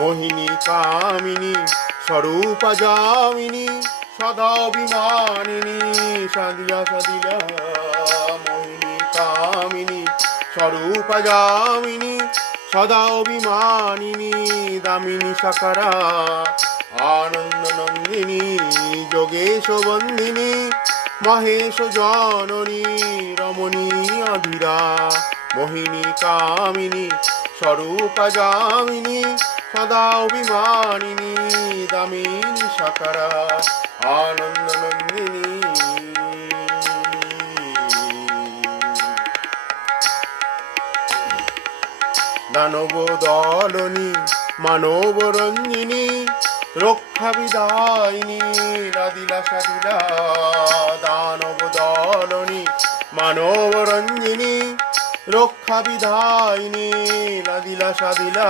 মোহিনী কামিনী স্বরূপা যামিনী সদাভিমানিনী সাদিলা সাদিলা। মোহিনী কামিনী স্বরূপা Jamini সদাভিমানিনী Damini Saqqara আনন্দ নন্দিনী যোগেশ বন্দিনী মহেশ জননী রমণী অধীরা। মোহিনী কামিনী স্বরূপা Jamini সদাভিমানিনী Damini Saqqara আনন্দ নন্দিনী। দানব দলনী মানব রঞ্জিনী রক্ষা বিদায়িনী রাদিলা সাদিলা। দানব দলনী মানব রঞ্জিনী রক্ষা বিদায়িনী রাদিলা সাদিলা।